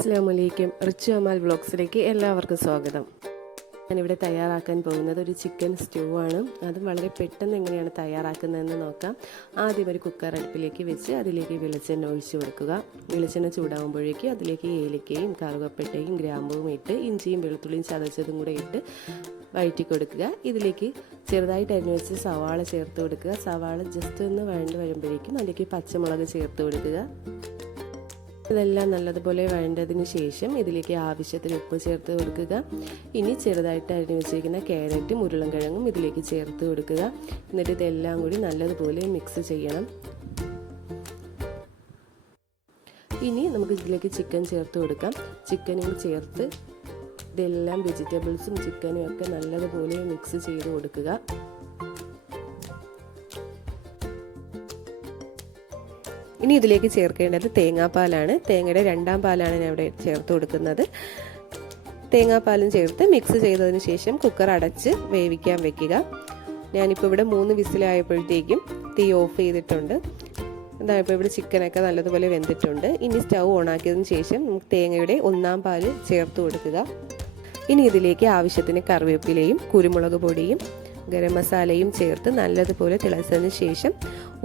അസ്സലാമലൈക്കും. റിച്ചു അമാൽ വ്ളോഗ്സിലേക്ക് എല്ലാവർക്കും സ്വാഗതം. ഞാനിവിടെ തയ്യാറാക്കാൻ പോകുന്നത് ഒരു ചിക്കൻ സ്റ്റൂ ആണ്. അതും വളരെ പെട്ടെന്ന് എങ്ങനെയാണ് തയ്യാറാക്കുന്നതെന്ന് നോക്കാം. ആദ്യം ഒരു കുക്കർ അടുപ്പിലേക്ക് വെച്ച് അതിലേക്ക് വെളിച്ചെണ്ണ ഒഴിച്ചു കൊടുക്കുക. വെളിച്ചെണ്ണ ചൂടാകുമ്പോഴേക്ക് അതിലേക്ക് ഏലക്കയും കറുവപ്പട്ടയും ഗ്രാമ്പുവും ഇട്ട് ഇഞ്ചിയും വെളുത്തുള്ളിയും ചതച്ചതും കൂടെ ഇട്ട് വഴറ്റി കൊടുക്കുക. ഇതിലേക്ക് ചെറുതായിട്ട് അരിഞ്ഞു വെച്ച് സവാള ചേർത്ത് കൊടുക്കുക. സവാള ജസ്റ്റ് ഒന്ന് വഴണ്ട് വരുമ്പോഴേക്കും അതിലേക്ക് പച്ചമുളക് ചേർത്ത് കൊടുക്കുക. ഇതെല്ലാം നല്ലതുപോലെ വഴണ്ടതിന് ശേഷം ഇതിലേക്ക് ആവശ്യത്തിന് ഉപ്പ് ചേർത്ത് കൊടുക്കുക. ഇനി ചെറുതായിട്ട് അരിഞ്ഞു വെച്ചിരിക്കുന്ന ക്യാരറ്റും ഉരുളൻകിഴങ്ങും ഇതിലേക്ക് ചേർത്ത് കൊടുക്കുക. എന്നിട്ട് ഇതെല്ലാം കൂടി നല്ലതുപോലെ മിക്സ് ചെയ്യണം. ഇനി നമുക്ക് ഇതിലേക്ക് ചിക്കൻ ചേർത്ത് കൊടുക്കാം. ചിക്കനും ചേർത്ത് ഇതെല്ലാം വെജിറ്റബിൾസും ചിക്കനും ഒക്കെ നല്ലതുപോലെ മിക്സ് ചെയ്ത് കൊടുക്കുക. ഇനി ഇതിലേക്ക് ചേർക്കേണ്ടത് തേങ്ങാപ്പാലാണ്. തേങ്ങയുടെ 2ാം പാലാണ് ഞാൻ ഇവിടെ ചേർത്ത് കൊടുക്കുന്നത്. തേങ്ങാപ്പാലും ചേർത്ത് മിക്സ് ചെയ്തതിന് ശേഷം കുക്കർ അടച്ച് വേവിക്കാൻ വെക്കുക. ഞാനിപ്പോൾ ഇവിടെ 3 വിസിലായപ്പോഴത്തേക്കും തീ ഓഫ് ചെയ്തിട്ടുണ്ട്. അതായപ്പോൾ ഇവിടെ ചിക്കനൊക്കെ നല്ലതുപോലെ വെന്തിട്ടുണ്ട്. ഇനി സ്റ്റൗ ഓണാക്കിയതിന് ശേഷം തേങ്ങയുടെ 1ാം പാല് ചേർത്ത് കൊടുക്കുക. ഇനി ഇതിലേക്ക് ആവശ്യത്തിന് കറിവേപ്പിലയും കുരുമുളക് പൊടിയും ഗരം മസാലയും ചേർത്ത് നല്ലതുപോലെ തിളച്ചതിന് ശേഷം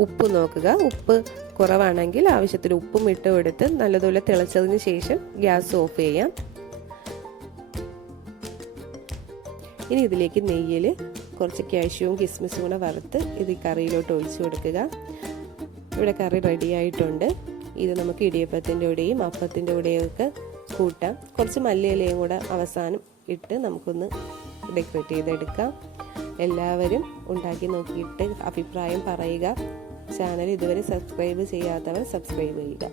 ഉപ്പ് നോക്കുക. ഉപ്പ് കുറവാണെങ്കിൽ ആവശ്യത്തിന് ഉപ്പും ഇട്ട് കൊടുത്ത് നല്ലതുപോലെ തിളച്ചതിന് ശേഷം ഗ്യാസ് ഓഫ് ചെയ്യാം. ഇനി ഇതിലേക്ക് നെയ്യിൽ കുറച്ച് കാഷ്യൂവും കിസ്മിസും കൂടെ വറുത്ത് ഇത് കറിയിലോട്ട് ഒഴിച്ചു കൊടുക്കുക. ഇവിടെ കറി റെഡി ആയിട്ടുണ്ട്. ഇത് നമുക്ക് ഇടിയപ്പത്തിൻ്റെ കൂടെയും അപ്പത്തിൻ്റെ കൂടെയും ഒക്കെ കൂട്ടാം. കുറച്ച് മല്ലിയിലയും കൂടെ അവസാനം ഇട്ട് നമുക്കൊന്ന് ഡെക്കറേറ്റ് ചെയ്തെടുക്കാം. എല്ലാവരും ഉണ്ടാക്കി നോക്കിയിട്ട് അഭിപ്രായം പറയുക. ചാനൽ ഇതുവരെ സബ്സ്ക്രൈബ് ചെയ്യാത്തവർ സബ്സ്ക്രൈബ് ചെയ്യുക.